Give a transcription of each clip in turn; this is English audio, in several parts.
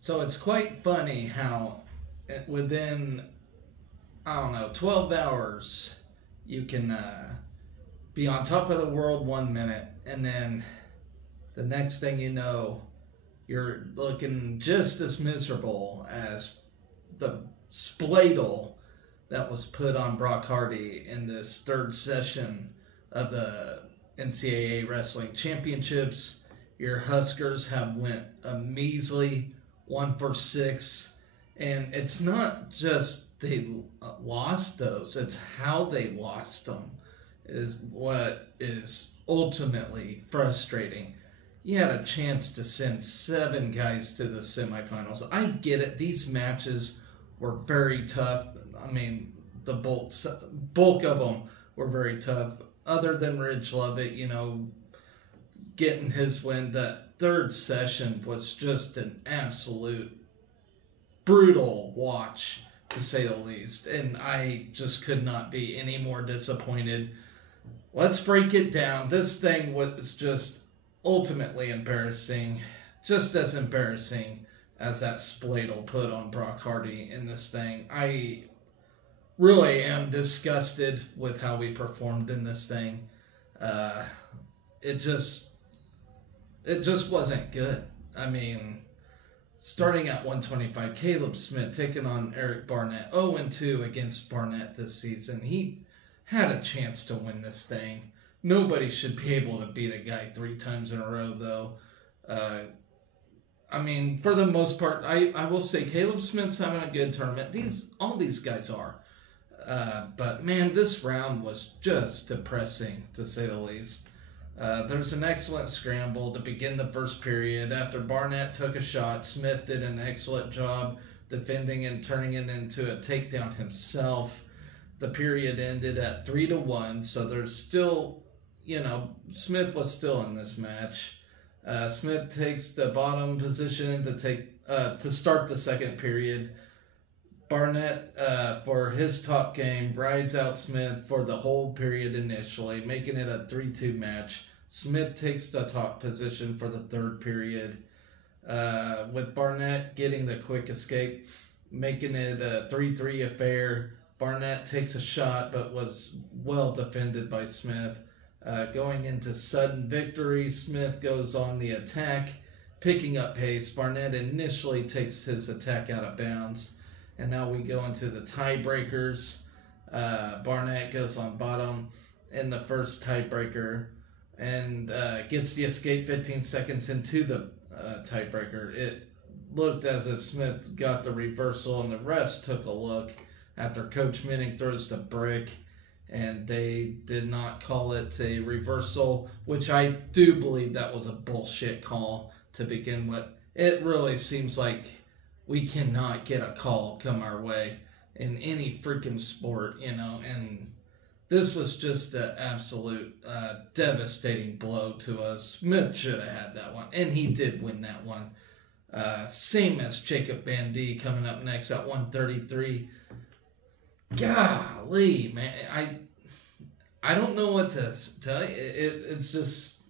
So it's quite funny how within, I don't know, 12 hours, you can be on top of the world 1 minute, and then the next thing you know, you're looking just as miserable as the spladle that was put on Brock Hardy in this third session of the NCAA Wrestling Championships. Your Huskers have went a measly 1 for 6, and it's not just they lost those; it's how they lost them is what is ultimately frustrating. You had a chance to send 7 guys to the semifinals. I get it; these matches were very tough. I mean, the bulk of them were very tough. Other than Ridge Lovett, getting his win, that third session was just an absolute brutal watch, to say the least. And I just could not be any more disappointed. Let's break it down. This thing was just ultimately embarrassing. Just as embarrassing as that spladle put on Brock Hardy in this thing. I really am disgusted with how we performed in this thing. It just wasn't good. I mean, starting at 125, Caleb Smith taking on Eric Barnett, 0-2 against Barnett this season. He had a chance to win this thing. Nobody should be able to beat a guy 3 times in a row, though. I mean, for the most part, I will say Caleb Smith's having a good tournament. All these guys are. But, man, this round was just depressing, to say the least. There's an excellent scramble to begin the first period. After Barnett took a shot, Smith did an excellent job defending and turning it into a takedown himself. The period ended at 3-1, so there's still, Smith was still in this match. Smith takes the bottom position to start the second period. Barnett, for his top game, rides out Smith for the whole period initially, making it a 3-2 match. Smith takes the top position for the third period, with Barnett getting the quick escape, making it a 3-3 affair. Barnett takes a shot, but was well defended by Smith. Going into sudden victory, Smith goes on the attack, picking up pace. Barnett initially takes his attack out of bounds. And now we go into the tiebreakers. Barnett goes on bottom in the first tiebreaker and gets the escape 15 seconds into the tiebreaker. It looked as if Smith got the reversal, and the refs took a look after Coach Minnick throws the brick, and they did not call it a reversal, which I do believe that was a bullshit call to begin with. It really seems like we cannot get a call come our way in any freaking sport, and this was just an absolute devastating blow to us. Smith should have had that one, and he did win that one. Same as Jacob Van D coming up next at 133. Golly, man, I don't know what to tell you. It's just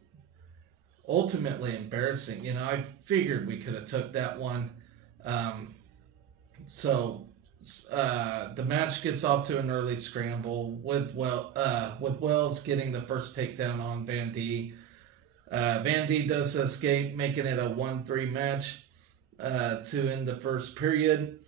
ultimately embarrassing. I figured we could have took that one. So the match gets off to an early scramble with Wells getting the first takedown on Van D. Van D does escape, making it a 1-3 match to end the first period.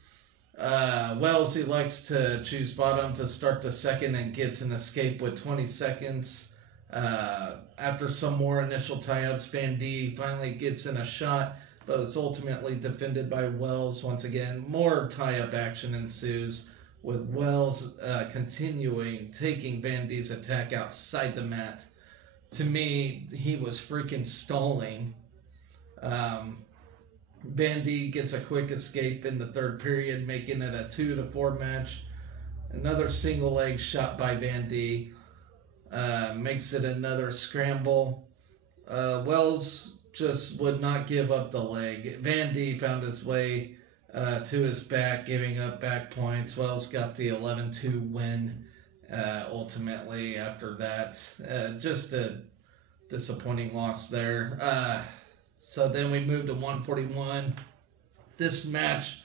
Wells, he likes to choose bottom to start the second and gets an escape with 20 seconds. After some more initial tie-ups, Van D finally gets in a shot, but it's ultimately defended by Wells once again. More tie-up action ensues, with Wells taking Van D's attack outside the mat. To me, he was freaking stalling. Van D gets a quick escape in the third period, making it a 2-4 match. Another single leg shot by Van D makes it another scramble. Wells just would not give up the leg. Van D found his way to his back, giving up back points. Wells got the 11-2 win ultimately after that. Just a disappointing loss there. So then we moved to 141. This match,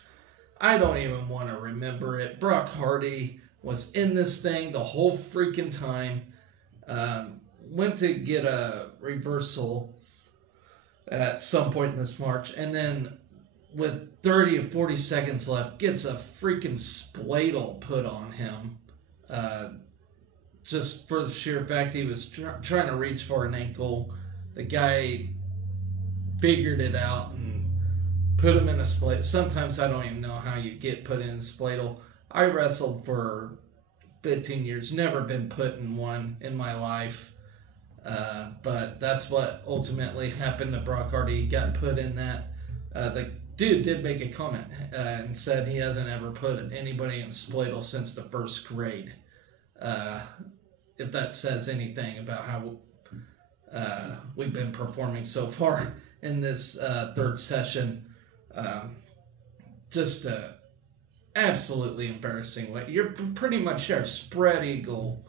I don't even want to remember it. Brock Hardy was in this thing the whole freaking time. Went to get a reversal at some point in this match, and then with 30 or 40 seconds left, gets a freaking spladle put on him. Just for the sheer fact he was trying to reach for an ankle. The guy figured it out and put him in a spladle. Sometimes I don't even know how you get put in a spladle. I wrestled for 15 years, never been put in one in my life. But that's what ultimately happened to Brock Hardy. He got put in that. The dude did make a comment and said he hasn't ever put anybody in spladle since the first grade. If that says anything about how we've been performing so far in this third session. Just absolutely embarrassing. You're pretty much there, spread eagle,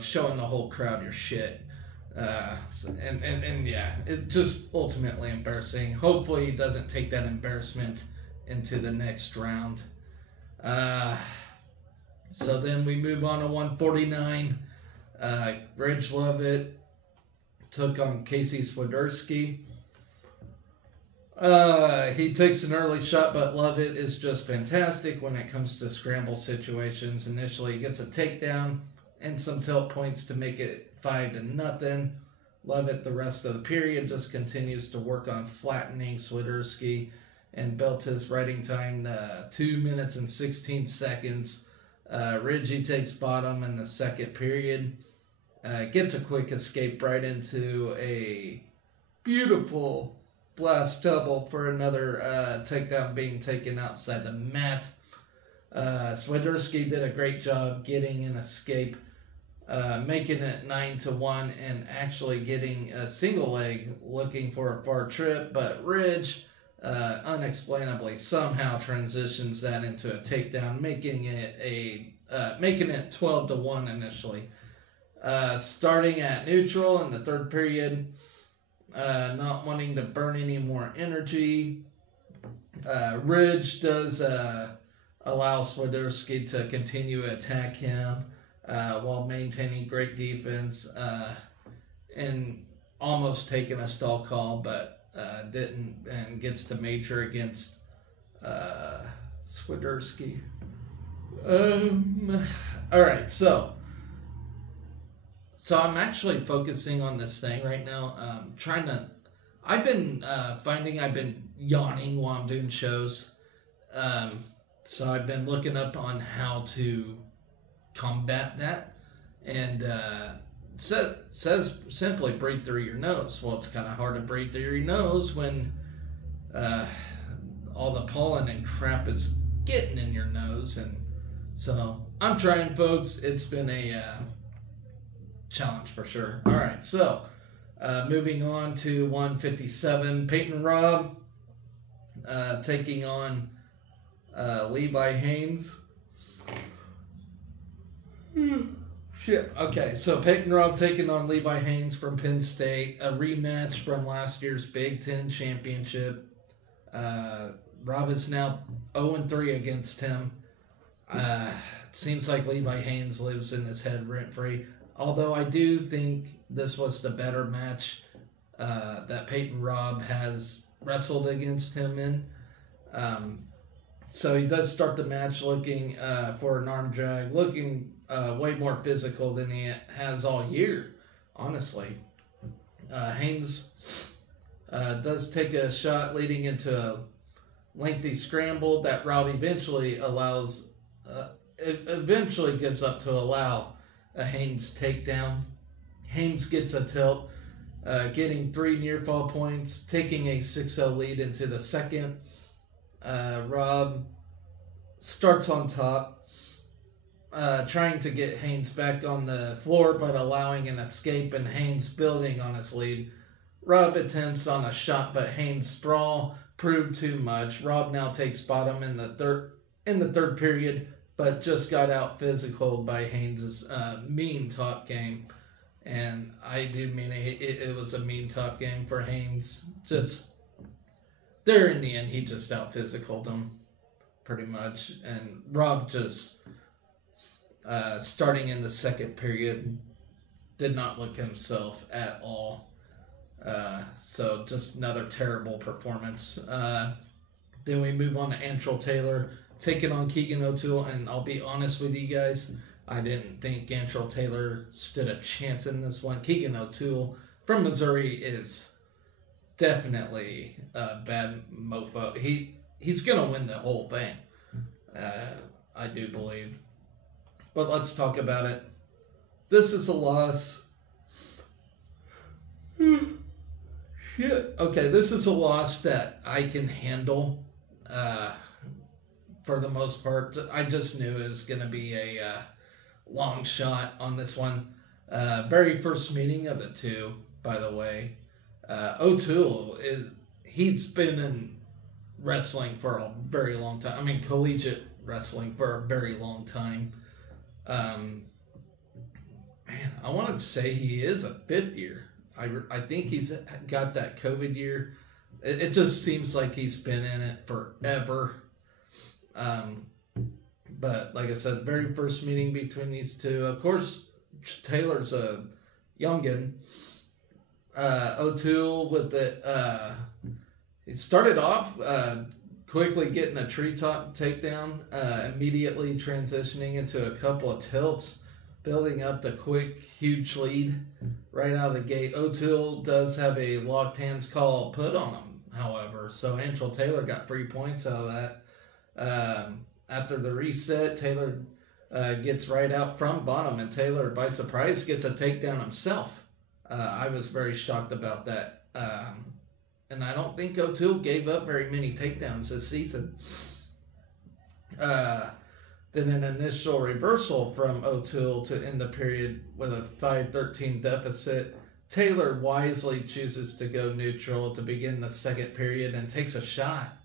showing the whole crowd your shit. And yeah, it just ultimately embarrassing. Hopefully he doesn't take that embarrassment into the next round. So then we move on to 149. Ridge Lovett took on Casey Swiderski. He takes an early shot, but Lovett is just fantastic when it comes to scramble situations. Initially, he gets a takedown and some tilt points to make it 5-0. Lovett, the rest of the period, just continues to work on flattening Swiderski and built his writing time 2 minutes and 16 seconds. Ridgey takes bottom in the second period. Gets a quick escape right into a beautiful blast double for another takedown being taken outside the mat. Swiderski did a great job getting an escape, making it 9-1 and actually getting a single leg looking for a far trip, but Ridge unexplainably somehow transitions that into a takedown, making it 12-1 initially. Starting at neutral in the third period, not wanting to burn any more energy, Ridge does allow Swiderski to continue to attack him while maintaining great defense and almost taking a stall call, but didn't, and gets to major against Swiderski. All right, so I'm actually focusing on this thing right now. I've been finding I've been yawning while I'm doing shows. So I've been looking up on how to combat that. And says simply breathe through your nose. Well, it's kind of hard to breathe through your nose when all the pollen and crap is getting in your nose. And so I'm trying, folks. It's been a challenge for sure. All right, so moving on to 157, Peyton Robb taking on Levi Haines. Shit. Okay, so Peyton Robb taking on Levi Haines from Penn State, a rematch from last year's Big Ten Championship. Robb is now 0-3 against him. It seems like Levi Haines lives in his head rent-free. Although I do think this was the better match that Peyton Robb has wrestled against him in. So he does start the match looking for an arm drag, looking way more physical than he has all year, honestly. Haines does take a shot leading into a lengthy scramble that Robb eventually gives up to allow a Haines takedown. Haines gets a tilt, getting 3 near fall points, taking a 6-0 lead into the second. Robb starts on top, trying to get Haines back on the floor, but allowing an escape and Haines building on his lead. Robb attempts on a shot, but Haines' sprawl proved too much. Robb now takes bottom in the third period, but just got out physical by Haines' mean top game. And I do mean it was a mean top game for Haines. Just there in the end, he just out-physicaled him pretty much. And Rob just, starting in the second period, did not look himself at all. So just another terrible performance. Then we move on to Antrell Taylor taking on Keegan O'Toole. And I'll be honest with you guys, I didn't think Antrell Taylor stood a chance in this one. Keegan O'Toole from Missouri is definitely a bad mofo. He's going to win the whole thing. I do believe. But let's talk about it. This is a loss. Shit. Okay, this is a loss that I can handle for the most part. I just knew it was going to be a long shot on this one. Very first meeting of the two, by the way. O'Toole he's been in wrestling for a very long time. I mean, collegiate wrestling for a very long time. Man, I want to say he is a fifth year. I think he's got that COVID year. It just seems like he's been in it forever. But like I said, very first meeting between these two. Of course, Taylor's a youngin. O'Toole with the he started off quickly getting a treetop takedown, immediately transitioning into a couple of tilts, building up the quick, huge lead right out of the gate. O'Toole does have a locked hands call put on him, however, so Antrell Taylor got 3 points out of that. After the reset, Taylor gets right out from bottom, and Taylor, by surprise, gets a takedown himself. I was very shocked about that. And I don't think O'Toole gave up very many takedowns this season. Then an initial reversal from O'Toole to end the period with a 5-13 deficit. Taylor wisely chooses to go neutral to begin the second period and takes a shot,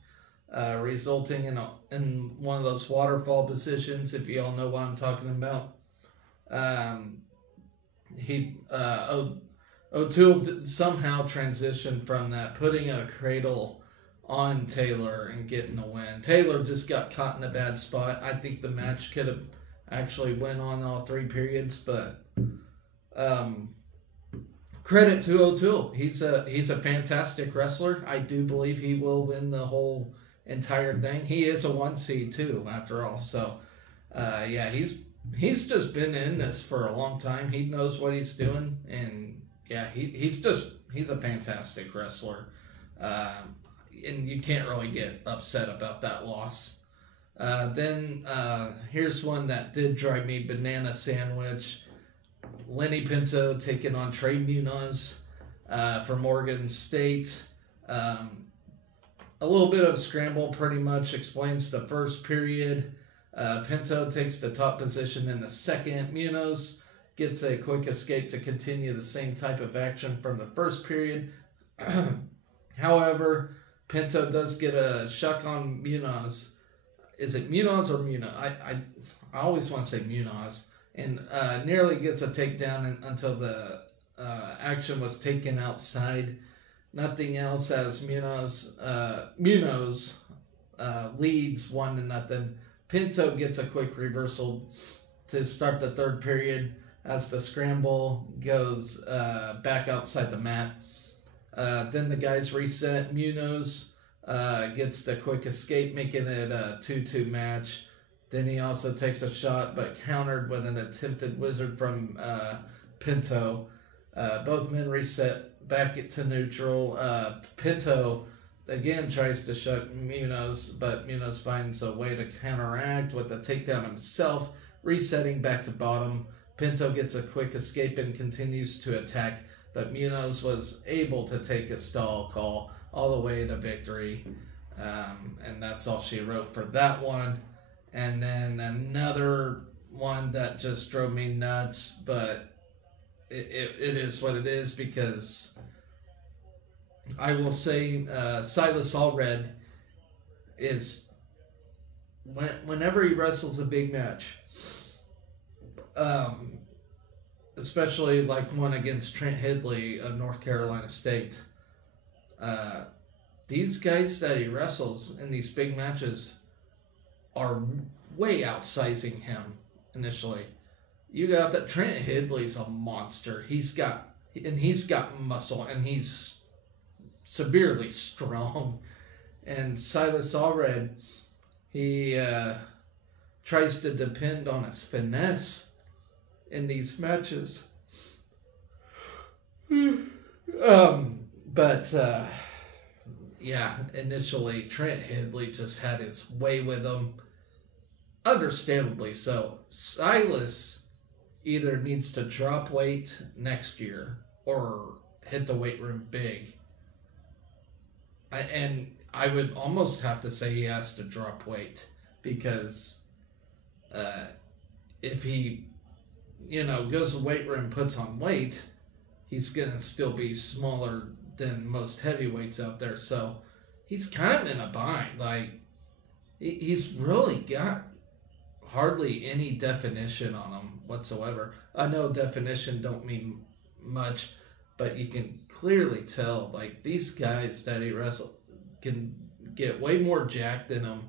resulting in one of those waterfall positions, if you all know what I'm talking about. O'Toole somehow transitioned from that, putting a cradle on Taylor and getting the win. Taylor just got caught in a bad spot. I think the match could have actually went on all 3 periods, but credit to O'Toole. He's a fantastic wrestler. I do believe he will win the whole entire thing. He is a 1 seed too, after all. So yeah, he's just been in this for a long time. He knows what he's doing, and yeah, he's a fantastic wrestler. And you can't really get upset about that loss. Then here's one that did drive me banana sandwich. Lenny Pinto taking on Trey Munoz from Morgan State. A little bit of scramble pretty much explains the first period. Pinto takes the top position in the second. Munoz gets a quick escape to continue the same type of action from the first period. However, Pinto does get a shuck on Munoz. Is it Munoz or Munoz? I always want to say Munoz. And nearly gets a takedown until the action was taken outside. Nothing else as Munoz leads 1-0. Pinto gets a quick reversal to start the third period as the scramble goes back outside the mat. Then the guys reset. Munoz gets the quick escape, making it a 2-2 match. Then he also takes a shot, but countered with an attempted wizard from Pinto. Both men reset back to neutral. Pinto again tries to shut Munoz, but Munoz finds a way to counteract with a takedown himself, resetting back to bottom. Pinto gets a quick escape and continues to attack, but Munoz was able to take a stall call all the way to victory. And that's all she wrote for that one. And then another one that just drove me nuts, but it is what it is, because I will say Silas Allred is, whenever he wrestles a big match, especially like one against Trent Hidley of North Carolina State, the these guys that he wrestles in these big matches are way outsizing him initially. You got that Trent Hidley's a monster. He's got muscle, and he's severely strong. And Silas Allred, he tries to depend on his finesse in these matches. But yeah, initially Trent Hidley just had his way with him. Understandably so. Silas either needs to drop weight next year or hit the weight room big. And I would almost have to say he has to drop weight, because if he, goes to the weight room and puts on weight, he's going to still be smaller than most heavyweights out there. So he's kind of in a bind. Like, he's really got hardly any definition on him whatsoever. I know definition don't mean much, but you can clearly tell, like, these guys that he wrestled can get way more jacked than him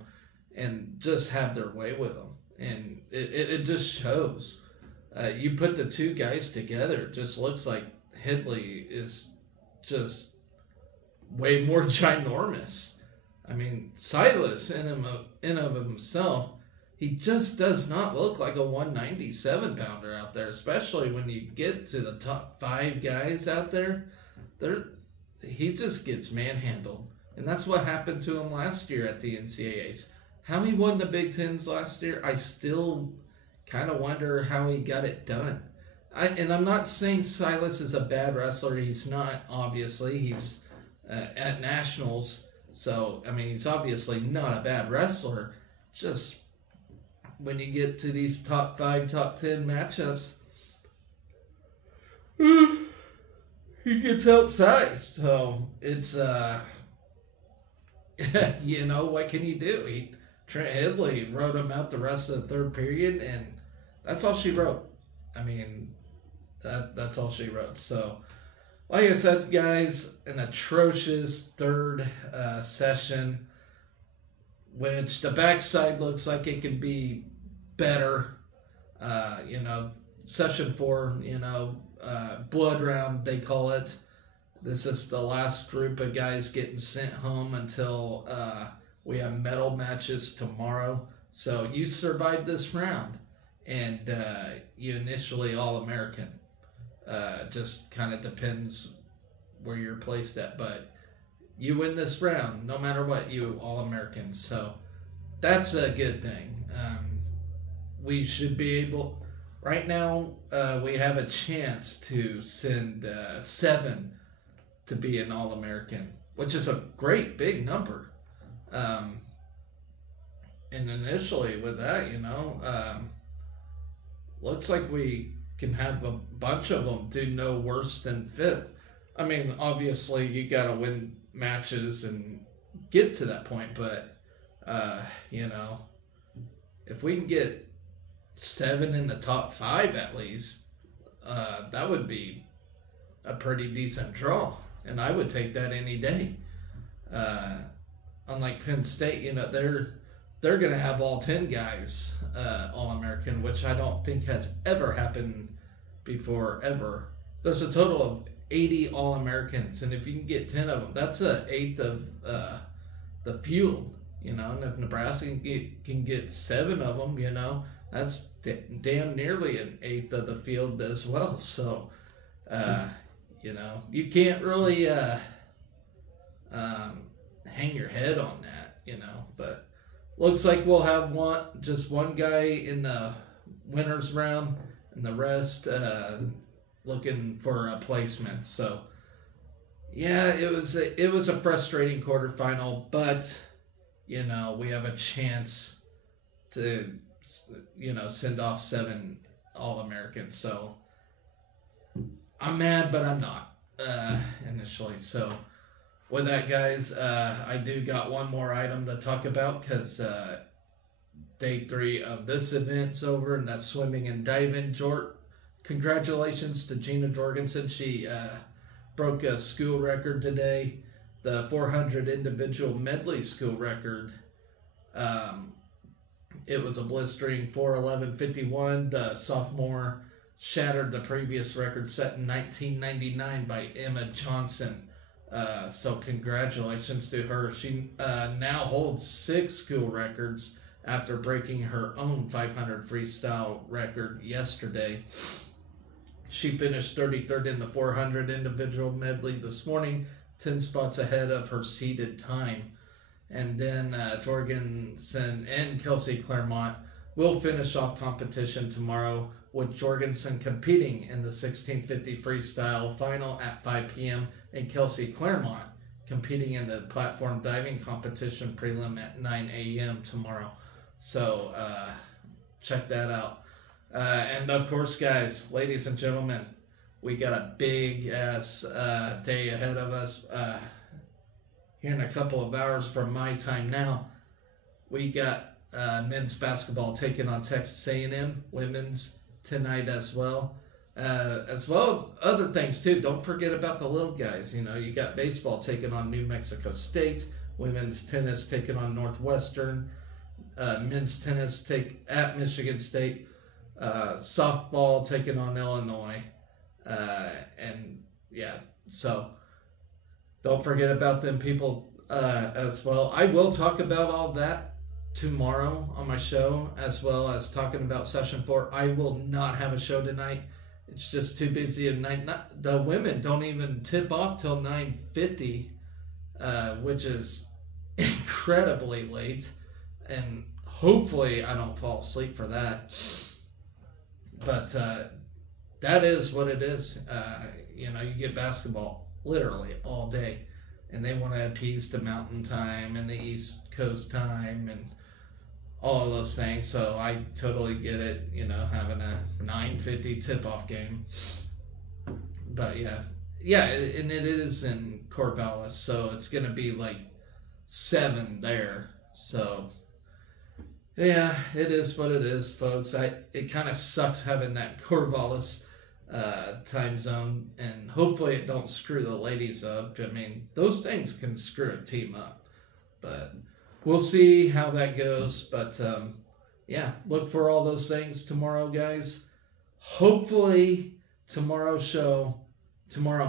and just have their way with him. And it just shows. You put the two guys together, it just looks like Hidley is just way more ginormous. I mean, Silas in of himself, he just does not look like a 197-pounder out there, especially when you get to the top 5 guys out there. He just gets manhandled. And that's what happened to him last year at the NCAAs. How he won the Big Tens last year, I still kind of wonder how he got it done. And I'm not saying Silas is a bad wrestler. He's not, obviously. He's at Nationals. So, I mean, he's obviously not a bad wrestler. Just when you get to these top 5, top 10 matchups, he gets outsized. So, it's, what can you do? Trent Hidley wrote him out the rest of the third period, and that's all she wrote. I mean, that's all she wrote. So, like I said, guys, an atrocious third session, which the backside looks like it could be better. Session 4, blood round, they call it. This is the last group of guys getting sent home until we have medal matches tomorrow. So you survived this round, and you initially All-American. Just kind of depends where you're placed at, but you win this round, no matter what, you All-American. So that's a good thing. We should be able, right now, we have a chance to send 7 to be an All-American, which is a great big number. And initially with that, looks like we can have a bunch of them do no worse than 5th. I mean, obviously you got to win matches and get to that point, but, if we can get 7 in the top 5 at least, that would be a pretty decent draw. And I would take that any day. Unlike Penn State, they're going to have all 10 guys All-American, which I don't think has ever happened before, ever. There's a total of 80 All-Americans, and if you can get 10 of them, that's an eighth of the field, and if Nebraska can get 7 of them, that's damn nearly an eighth of the field as well. So, you can't really hang your head on that, but looks like we'll have just one guy in the winners round, and the rest looking for a placement. So yeah, it was a frustrating quarterfinal, but we have a chance to send off 7 All-Americans. So I'm mad, but I'm not initially. So with that, guys, I do got one more item to talk about, because day 3 of this event's over, and that's swimming and diving. Congratulations to Gina Jorgensen. She broke a school record today. the 400 individual medley school record. It was a blistering 4:11:51. The sophomore shattered the previous record set in 1999 by Emma Johnson. So congratulations to her. She now holds 6 school records after breaking her own 500 freestyle record yesterday. She finished 33rd in the 400 individual medley this morning, 10 spots ahead of her seeded time. And then Jorgensen and Kelsey Claremont will finish off competition tomorrow, with Jorgensen competing in the 1650 freestyle final at 5 p.m. and Kelsey Claremont competing in the platform diving competition prelim at 9 a.m. tomorrow. So check that out. And of course, guys, ladies and gentlemen, we got a big ass day ahead of us. Here in a couple of hours from my time now, we got men's basketball taking on Texas A&M, women's tonight as well as other things too. Don't forget about the little guys. You know, you got baseball taking on New Mexico State, women's tennis taking on Northwestern, men's tennis at Michigan State, softball taking on Illinois, and yeah, so don't forget about them people as well. I will talk about all that tomorrow on my show, as well as talking about Session 4. I will not have a show tonight. It's just too busy at night. The women don't even tip off till 9:50, which is incredibly late. And hopefully I don't fall asleep for that. But that is what it is. You know, you get basketball literally all day. And they want to appease the mountain time and the East Coast time and all of those things. So I totally get it, you know, having a 9:50 tip-off game. But yeah, and it is in Corvallis, so it's going to be like 7 there. So yeah, it is what it is, folks. It kind of sucks having that Corvallis time zone, and hopefully it don't screw the ladies up. I mean, those things can screw a team up, but we'll see how that goes. But yeah, look for all those things tomorrow, guys. Hopefully tomorrow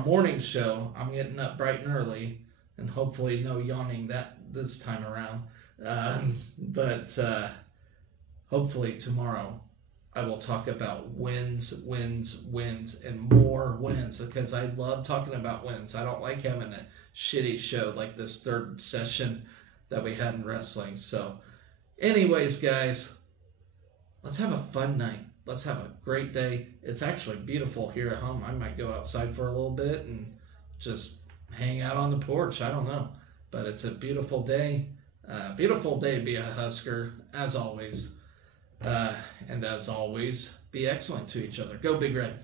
morning show, I'm getting up bright and early, and hopefully no yawning this time around. But hopefully tomorrow I will talk about wins, and more wins, because I love talking about wins. I don't like having a shitty show like this third session that we had in wrestling. So anyways, guys, let's have a fun night. Let's have a great day. It's actually beautiful here at home. I might go outside for a little bit and just hang out on the porch. I don't know. But it's a beautiful day. Beautiful day to be a Husker, as always. And as always, be excellent to each other. Go Big Red.